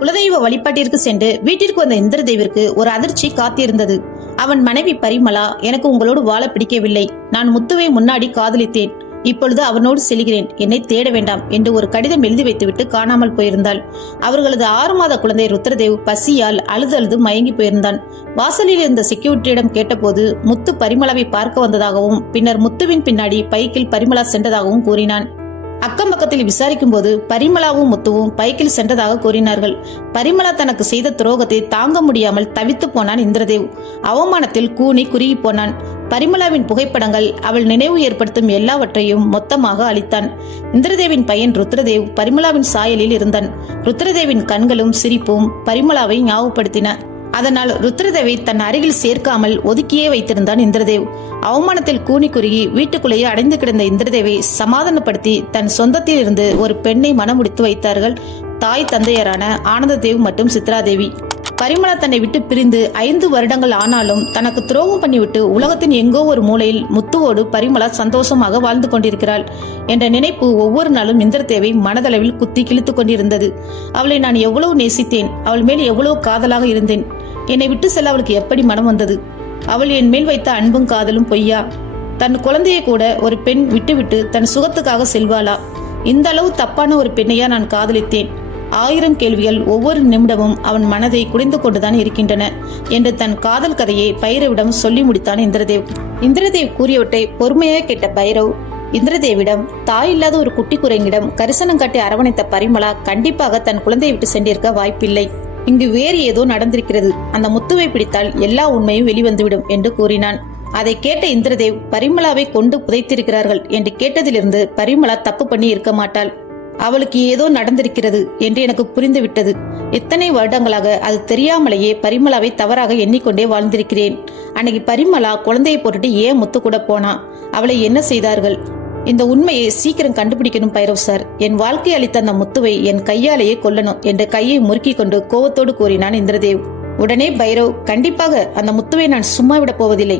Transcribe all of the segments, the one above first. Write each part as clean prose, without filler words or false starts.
குலதெய்வ வழிபாட்டிற்கு சென்று வீட்டிற்கு வந்த இந்திரதேவிற்கு ஒரு அதிர்ச்சி காத்திருந்தது. அவன் மனைவி பரிமளா, எனக்கு உங்களோடு வாழ பிடிக்கவில்லை. நான் முத்துவை முன்னாடி காதலித்தேன். இப்பொழுது அவனோடு செல்கிறேன். என்னை தேட வேண்டாம் என்று ஒரு கடிதம் எழுதி வைத்துவிட்டு காணாமல் போயிருந்தாள். அவர்களது 6 மாத குழந்தை ருத்ரதேவ் பசியால் அழுது மயங்கி போயிருந்தான். வாசலில் இருந்த செக்யூரிட்டியிடம் கேட்டபோது முத்து பரிமளாவை பார்க்க வந்ததாகவும் பின்னர் முத்துவின் பின்னாடி பைக்கில் பரிமளா சென்றதாகவும் கூறினான். அக்கம் பக்கத்தில் விசாரிக்கும் போது பரிமளாவும் முத்துவும் பைக்கில் சென்றதாக கூறினார்கள். பரிமளா தனக்கு செய்த துரோகத்தை தாங்க முடியாமல் தவித்து போனான் இந்திரதேவ். அவமானத்தில் கூனி குறுகி போனான். பரிமளாவின் புகைப்படங்கள், அவள் நினைவு ஏற்படுத்தும் எல்லாவற்றையும் மொத்தமாக அளித்தான். இந்திரதேவின் பையன் ருத்ரதேவ் பரிமளாவின் சாயலில் இருந்தான். ருத்ரதேவின் கண்களும் சிரிப்பும் பரிமளாவை ஞாபகப்படுத்தின. அதனால் ருத்ரதேவை தன் அருகில் சேர்க்காமல் ஒதுக்கியே வைத்திருந்தான் இந்திரதேவ். அவமானத்தில் கூனி குறுகி வீட்டுக்குள்ளேயே அடைந்து கிடந்த இந்திரதேவை சமாதானப்படுத்தி தன் சொந்தத்தில் இருந்து ஒரு பெண்ணை மணமுடித்து வைத்தார்கள் தாய் தந்தையரான ஆனந்ததேவ் மற்றும் சித்ராதேவி. பரிமளா தன்னை விட்டு பிரிந்து 5 வருடங்கள் ஆனாலும் தனக்கு துரோகம் பண்ணிவிட்டு உலகத்தின் எங்கோ ஒரு மூலையில் முத்துவோடு பரிமளா சந்தோஷமாக வாழ்ந்து கொண்டிருக்கிறாள் என்ற நினைப்பு ஒவ்வொரு நாளும் இந்திரதேவை மனதளவில் குத்தி கிழித்து கொண்டிருந்தது. அவளை நான் எவ்வளவு நேசித்தேன், அவள் மேல் எவ்வளவு காதலாக இருந்தேன். என்னை விட்டு செல்ல அவளுக்கு எப்படி மனம் வந்தது? அவள் என் மேல் வைத்த அன்பும் காதலும் பொய்யா? தன் குழந்தையை கூட ஒரு பெண் விட்டுவிட்டு தன் சுகத்துக்காக செல்வாளா? இந்த அளவு தப்பான ஒரு பெண்ணையா நான் காதலித்தேன்? 1000 கேள்விகள் ஒவ்வொரு நிமிடமும் அவன் மனதை குடைந்து கொண்டுதான் இருக்கின்றன என்று தன் காதல் கதையை பைரவிடம் சொல்லி முடித்தான் இந்திரதேவ். இந்திரதேவ் கூறியவற்றை பொறுமையாக கேட்ட பைரவ் இந்திரதேவிடம், தாய் இல்லாத ஒரு குட்டி குரங்கிடம் கரிசனம் காட்டி அரவணைத்த பரிமளா கண்டிப்பாக தன் குழந்தையை விட்டு சென்றிருக்க வாய்ப்பில்லை. இங்கு வேறு ஏதோ நடந்திருக்கிறது. அந்த முத்துவை பிடித்தால் எல்லா உண்மையும் வெளிவந்துவிடும் என்று கூறினான். அதை கேட்ட இந்திரதேவ், பரிமளாவை கொண்டு புதைத்திருக்கிறார்கள் என்று கேட்டதிலிருந்து பரிமளா தப்பு பண்ணி இருக்க மாட்டாள். அவளுக்கு ஏதோ நடந்திருக்கிறது என்று எனக்கு புரிந்துவிட்டது. எத்தனை வருடங்களாக அது தெரியாமலேயே பரிமளாவை தவறாக எண்ணிக்கொண்டே வாழ்ந்திருக்கிறேன். அன்னைக்கு பரிமளா குழந்தையை போட்டுட்டு ஏன் முத்து கூட போனா? அவளை என்ன செய்தார்கள்? இந்த உண்மையை சீக்கிரம் கண்டுபிடிக்கணும் பைரவ் சார். என் வாழ்க்கை அளித்த அந்த முத்துவை என் கையாலேயே கொல்லணும் என்று கையை முறுக்கி கொண்டு கோவத்தோடு கூறினான் இந்திரதேவ். உடனே பைரவ், கண்டிப்பாக அந்த முத்துவை நான் சும்மா விட போவதில்லை.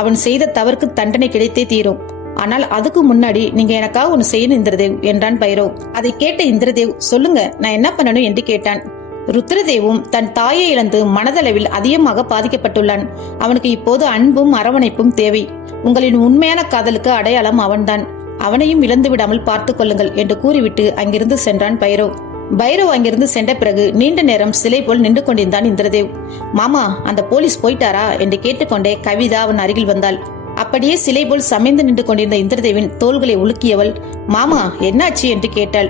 அவன் செய்த தவறுக்கு தண்டனை கிடைத்தே தீரும். ஆனால் அதுக்கு முன்னாடி நீங்க எனக்காக ஒன்னு செய்யணும் இந்திரதேவ் என்றான் பைரவ். அதை கேட்ட இந்திரதேவ், சொல்லுங்க, நான் என்ன பண்ணணும் என்று கேட்டான். ருத்ரதேவும் தன் தாயை இழந்து மனதளவில் அதிகமாக பாதிக்கப்பட்டுள்ளான். அவனுக்கு இப்போது அன்பும் அரவணைப்பும் தேவை. உங்களின் உண்மையான காதலுக்கு அடையாளம் அவன்தான். அவனையும் இழந்து விடாமல் பார்த்து கொள்ளுங்கள் என்று கூறிவிட்டு அங்கிருந்து சென்றான் பைரவ். பைரவ் அங்கிருந்து சென்ற பிறகு நீண்ட நேரம் சிலை போல் நின்று கொண்டிருந்தான் இந்திரதேவ். மாமா, அந்த போலீஸ் போயிட்டாரா என்று கேட்டுக்கொண்டே கவிதா அவன் அருகில் வந்தாள். அப்படியே சிலை போல் சமைந்து நின்று கொண்டிருந்த இந்திரதேவின் தோள்களை உலுக்கியவள், மாமா என்னாச்சு என்று கேட்டாள்.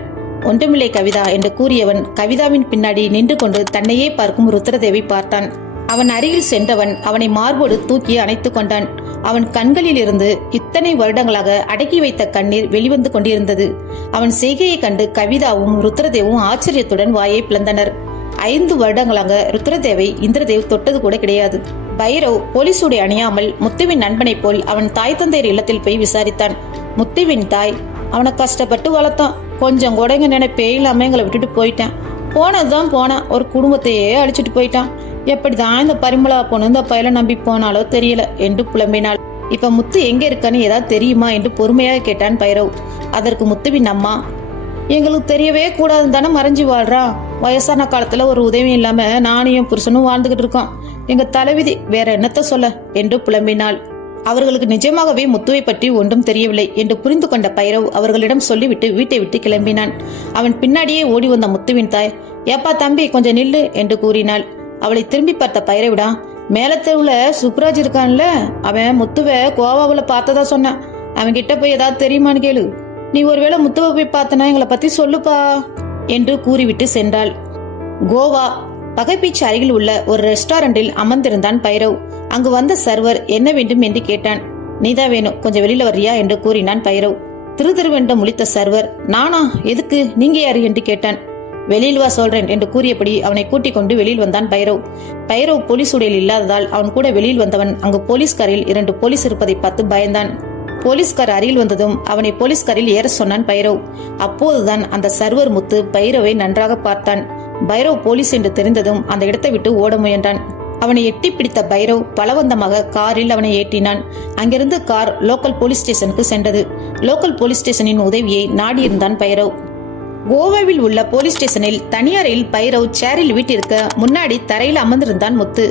ஒன்றுமில்லை கவிதா என்று கூறியவன் கவிதாவின் பின்னாடி நின்று கொண்டு தன்னையே பார்க்கும் ருத்ரதேவை பார்த்தான். அவன் அருகில் சென்றவன் அவனை மார்போடு தூக்கி அணைத்துக் கொண்டான். அவன் கண்களில் இருந்து இத்தனை வருடங்களாக அடக்கி வைத்த கண்ணீர் வெளிவந்து கொண்டிருந்தது. அவன் செய்கையை கண்டு கவிதாவும் ருத்ரதேவும் ஆச்சரியத்துடன் வாயை பிளந்தனர். 5 வருடங்களாக ருத்ரதேவை இந்திரதேவ் தொட்டது கூட கிடையாது. பைரவ் போலீஸ் உடை அணியாமல் முத்துவின் நண்பனை போல் அவன் தாய் தந்தையர் இல்லத்தில் போய் விசாரித்தான். முத்துவின் தாய், அவனை கஷ்டப்பட்டு வளர்த்தான், கொஞ்சம் கூடங்க நினைப்பே இல்லாம எங்களை விட்டுட்டு போயிட்டான். போனதுதான் போனான், ஒரு குடும்பத்தையே அழிச்சிட்டு போயிட்டான். எப்படிதான் இந்த பரிமளா பொண்ணு இந்த பையல நம்பி போனாலோ தெரியல என்று புலம்பினாள். இப்ப முத்து எங்க இருக்கான்னு ஏதாவது தெரியுமா என்று பொறுமையாக கேட்டான் பைரவ். அதற்கு முத்துவின் அம்மா, எங்களுக்கு தெரியவே கூடாதுன்னு தானே மறைஞ்சு வாழ்றான். வயசான காலத்துல ஒரு உதவி இல்லாம நானும் புருஷனும் வாழ்ந்துகிட்டு இருக்கோம். எங்க தலைவிதி, வேற என்னத்த சொல்ல என்று புலம்பினாள். அவர்களுக்கு நிஜமாகவே முத்துவை பற்றி ஒன்றும் தெரியவில்லை என்று புரிந்து கொண்ட பைரவ் அவர்களிடம் சொல்லிவிட்டு வீட்டை விட்டு கிளம்பினான். அவன் பின்னாடியே ஓடி வந்த முத்துவின் தாய், ஏப்பா தம்பி கொஞ்சம் நில்லு என்று கூறினாள். அவளை திரும்பி பார்த்த பைரவிடா, மேல தெருவுல சுப்ராஜ் இருக்கான்ல, அவன் முத்துவை கோவாவுல பார்த்ததா சொன்னான். அவன் கிட்ட போய் ஏதாவது தெரியுமான்னு கேளு. நீ ஒருவேளை முத்துவை போய் பார்த்தனா எங்களை பத்தி சொல்லுப்பா என்று கூறிவிட்டு சென்றாள். கோவா பகைப்பீச்சு அருகில் உள்ள ஒரு ரெஸ்டாரண்டில் அமர்ந்திருந்தான் பைரவ். அங்கு வந்த சர்வர் என்ன வேண்டும் என்று கேட்டான். நீதான் வேணும், கொஞ்சம் வெளியில வர்றியா என்று கூறினான் பைரவ். திருதிருவென்று முழித்த சர்வர், நானா, எதுக்கு, நீங்க யாரு என்று கேட்டான். வெளியில் வா சொல்றேன் என்று கூறியபடி அவனை கூட்டிக் கொண்டு வெளியில் வந்தான் பைரவ். பைரவ் போலீஸ் உடையில் இல்லாததால் அவன் கூட வெளியில் வந்தவன் அங்கு போலீஸ்காரில் 2 போலீஸ் இருப்பதை பார்த்து பயந்தான். போலீஸ்கார் அருகில் வந்ததும் அவனை போலீஸ்காரில் ஏற சொன்னான் பைரவ். அப்போதுதான் அந்த சர்வர் முத்து பைரவை நன்றாக பார்த்தான். பைரவ் போலீஸ் என்று தெரிந்ததும் அந்த இடத்தை விட்டு ஓட முயன்றான். அவனை எட்டி பிடித்த பைரவ் பலவந்தமாக காரில் அவனை ஏற்றினான். அங்கிருந்து கார் லோக்கல் போலீஸ் ஸ்டேஷனுக்கு சென்றது. லோக்கல் போலீஸ் ஸ்டேஷனின் உதவியை நாடியிருந்தான் பைரவ். கோவாவில் உள்ள போலீஸ் ஸ்டேஷனில் தனியாரில் பைரவ் சேரில் வீட்டிற்கு முன்னாடி தரையில் அமர்ந்திருந்தான் முத்து.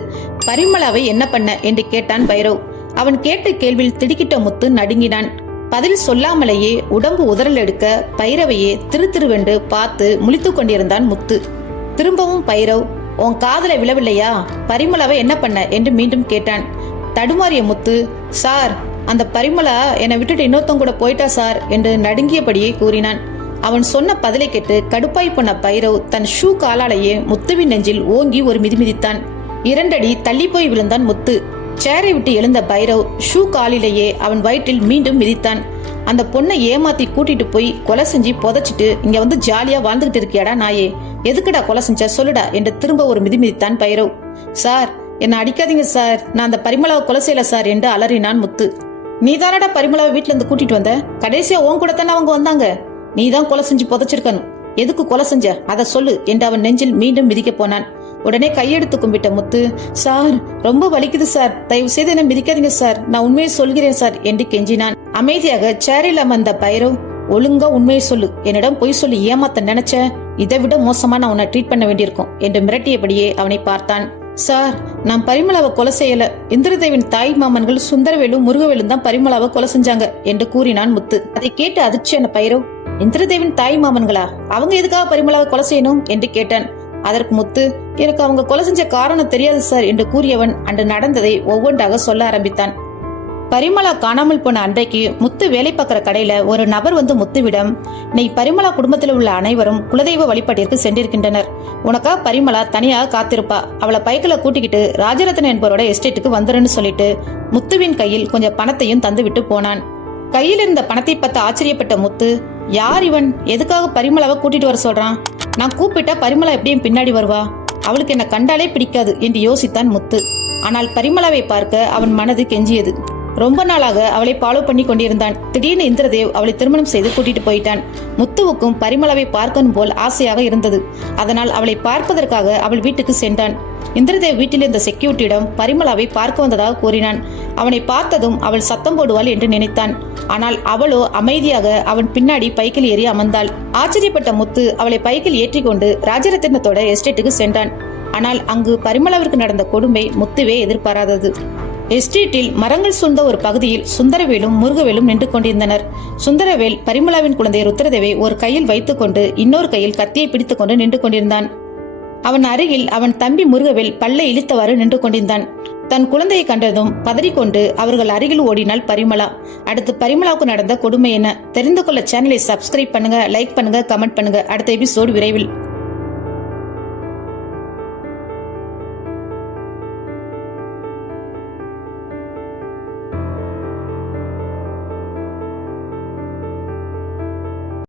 பரிமளாவை என்ன பண்ண என்று கேட்டான் பைரவ். அவன் கேட்ட கேள்வியில் திடுக்கிட்ட முத்து நடுங்கினான். பதில் சொல்லாமலேயே உடம்பு உதறல் எடுக்க பைரவையே திருவென்று பார்த்து முழித்து கொண்டிருந்தான் முத்து. திரும்பவும் பைரவ், உன் காதல விழவில்லையா, பரிமளாவை என்ன பண்ண என்று மீண்டும் கேட்டான். தடுமாறிய முத்து, சார், அந்த பரிமளா என்னை விட்டுட்டு இன்னொருத்தம் கூட போயிட்டா சார் என்று நடுங்கியபடியே கூறினான். அவன் சொன்ன பதிலை கேட்டு கடுப்பாய் போன பைரவ் தன் ஷூ காலாலேயே முத்துவின் நெஞ்சில் ஓங்கி ஒரு மிதிமிதித்தான். 2 அடி தள்ளி போய் விழுந்தான் முத்து. சேரை விட்டு எழுந்த பைரவ் ஷூ காலிலேயே அவன் வயிற்றில் மீண்டும் மிதித்தான். அந்த பொண்ணை ஏமாத்தி கூட்டிட்டு போய் கொலை செஞ்சு புதைச்சிட்டு இங்க வந்து ஜாலியா வாழ்ந்துகிட்டு இருக்கியாடா நாயே, எதுக்குடா கொலை செஞ்ச சொல்லுடா என்று திரும்ப ஒரு மிதித்தான் பைரவ். சார், என்ன அடிக்காதீங்க சார், நான் அந்த பரிமளாவை கொலை செய்யல சார் என்று அலறினான் முத்து. நீதானடா பரிமளாவை வீட்டுல இருந்து கூட்டிட்டு வந்த, கடைசியா உன் கூட தானே அவங்க வந்தாங்க, நீதான் கொலை செஞ்சு புதைச்சிருக்கணும், எதுக்கு கொலை செஞ்ச அதை சொல்லு என்று அவன் நெஞ்சில் மீண்டும் மிதிக்க போனான். உடனே கையெடுத்து கும்பிட்ட முத்து, சார் ரொம்ப வலிக்குது சார், தயவு செய்து என்ன மிதிக்காதீங்க சார், நான் உண்மையை சொல்கிறேன் சார் என்று கெஞ்சினான். அமைதியாக சேரில் அமர்ந்த பைரவ், ஒழுங்கா உண்மையை சொல்லு, என்னிடம் பொய் சொல்லி ஏமாத்த நினைச்ச, இதை விட மோசமா நான் உன்னை ட்ரீட் பண்ண வேண்டியிருக்கும் என்று மிரட்டியபடியே அவனை பார்த்தான். சார், நான் பரிமளாவை கொலை செய்யல, இந்திரதேவின் தாய் மாமன்கள் சுந்தரவேலும் முருகவேலும் தான் பரிமளாவை கொலை செஞ்சாங்க என்று கூறினான் முத்து. அதை கேட்டு அதிர்ச்சியான பைரவ், இந்திரதேவின் தாய் மாமன்களா, அவங்க எதுக்காக பரிமளாவை கொலை செய்யணும் என்று கேட்டான். அதற்கு முத்து, எனக்கு அவங்க கொலை செஞ்ச காரணம் தெரியாது சார் என்று கூறியவன் அன்று நடந்ததை ஒவ்வொன்றாக சொல்ல ஆரம்பித்தான். பரிமளா காணாமல் போன அன்றைக்கு முத்து வேலை பார்க்கிற கடையில ஒரு நபர் வந்து முத்துவிடம், நீ பரிமளா குடும்பத்தில் உள்ள அனைவரும் குலதெய்வ வழிபாட்டிற்கு சென்றிருக்கின்றனர், உனக்கா பரிமளா தனியாக காத்திருப்பா, அவளை பைக்கில கூட்டிக்கிட்டு ராஜரத்ன என்பவரோட எஸ்டேட்டுக்கு வந்துருன்னு சொல்லிட்டு முத்துவின் கையில் கொஞ்சம் பணத்தையும் தந்து விட்டு போனான். கையில் இருந்த பணத்தை பார்த்து ஆச்சரியப்பட்ட முத்து, யார் இவன், எதுக்காக பரிமளாவை கூட்டிட்டு வர சொல்றான், நான் கூப்பிட்டா பரிமளா எப்படியும் பின்னாடி வருவா, அவளுக்கு என்ன கண்டாலே பிடிக்காது என்று யோசித்தான் முத்து. ஆனால் பரிமளாவை பார்க்க அவன் மனது கெஞ்சியது. ரொம்ப நாளாக அவளை ஃபாலோ பண்ணி கொண்டிருந்தான். திடீர்னு இந்திரதேவ் அவளை திருமணம் செய்து கூட்டிட்டு போயிட்டான். முத்துவுக்கும் பரிமளாவை பார்க்கணும் போல் ஆசையாக இருந்தது. அதனால் அவளை பார்ப்பதற்காக அவள் வீட்டுக்கு சென்றான். இந்திரதேவ் வீட்டில் இருந்த செக்யூரிட்டியிடம் பரிமளாவை பார்க்க வந்ததாக கூறினான். அவனை பார்த்ததும் அவள் சத்தம் போடுவாள் என்று நினைத்தான். ஆனால் அவளோ அமைதியாக அவன் பின்னாடி பைக்கில் ஏறி அமர்ந்தாள். ஆச்சரியப்பட்ட முத்து அவளை பைக்கில் ஏற்றிக்கொண்டு ராஜரத்தினத்தோட எஸ்டேட்டுக்கு சென்றான். ஆனால் அங்கு பரிமளாவிற்கு நடந்த கொடுமை முத்துவே எதிர்பாராதது. எஸ்டேட்டில் மரங்கள் சூழ்ந்த ஒரு பகுதியில் சுந்தரவேலும் முருகவேலும் நின்று கொண்டிருந்தனர். சுந்தரவேல் பரிமளாவின் குழந்தை ருத்ரதேவை ஒரு கையில் வைத்துக் கொண்டு இன்னொரு கையில் கத்தியை பிடித்துக் கொண்டு நின்று கொண்டிருந்தான். அவன் அருகில் அவன் தம்பி முருகவேல் பல்லை இழுத்தவாறு நின்று கொண்டிருந்தான். தன் குழந்தையை கண்டதும் பதறிக்கொண்டு அவர்கள் அருகில் ஓடினாள் பரிமளா. அடுத்து பரிமளாவுக்கு நடந்த கொடுமை என்ன தெரிந்து கொள்ள சேனலை சப்ஸ்கிரைப் பண்ணுங்க, லைக் பண்ணுங்க, கமெண்ட் பண்ணுங்க. அடுத்த எபிசோடு விரைவில்.